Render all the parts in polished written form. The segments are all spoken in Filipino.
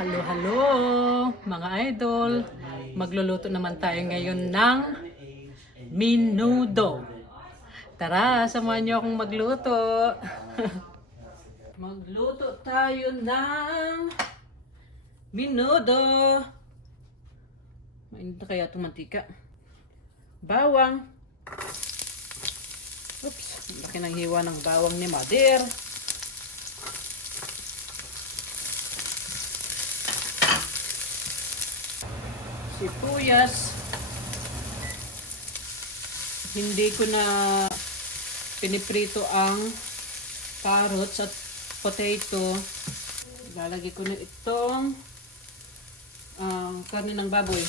Halo, halo mga idol. Magluluto naman tayo ngayon ng menudo. Tara, samahan niyo akong magluto. Magluto tayo ng menudo. Mainit na kaya itong mantika. Bawang. Oops, laki ng hiwa ng bawang ni Mother. Sibuyas. Hindi ko na piniprito ang carrots at potato. Ilalagay ko na itong karne ng baboy.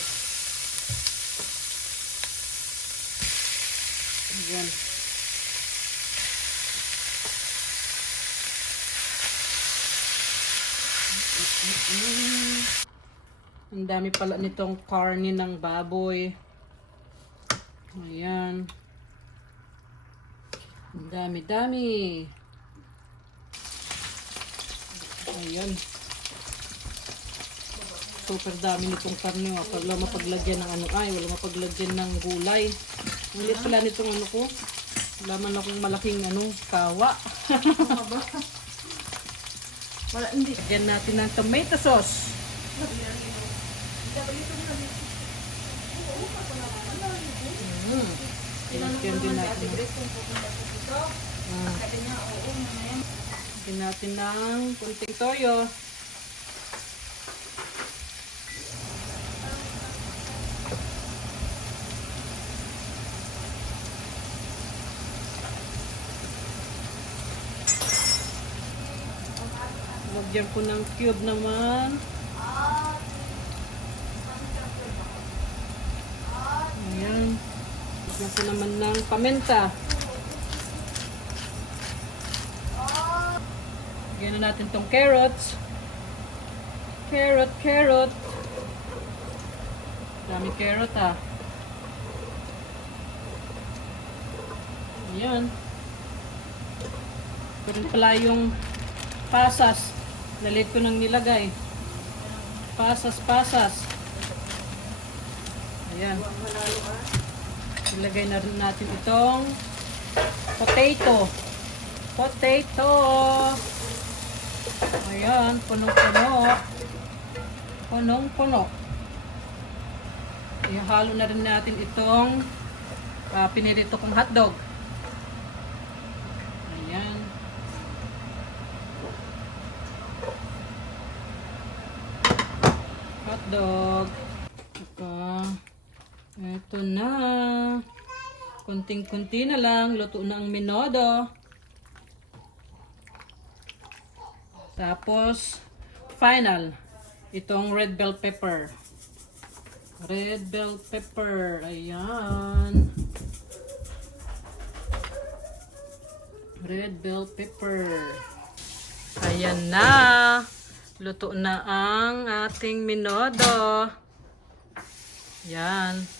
Ayan. Ang dami pala nitong karne ng baboy. Ayan. Ang dami-dami. Ayan. Super dami nitong karne. Wala mapaglagyan ng wala mapaglagyan ng gulay. Ang liit pala nitong ko. Wala man akong malaking kawa. Wala, hindi. Lagyan natin ng tomato sauce. Lagyan din natin. Lagyan natin ng kunting toyo. Lagyan ko ng cube naman. Ayan. Lagyan ko naman ng paminta. Lagyan na natin tong carrots. Carrot. Dami carrot Ayan. Pero pala yung pasas. Nalit ko nang nilagay. Pasas. Ayan. Ilagay na rin natin itong potato. Ayan, punong-puno. Ihalo na rin natin itong pinirito kong hotdog. Ayan. Hotdog. Ito na. Kunting-kunti na lang. Luto na ang menudo. Tapos, final. Itong red bell pepper. Ayan. Red bell pepper. Ayan na. Luto na ang ating menudo. Yan.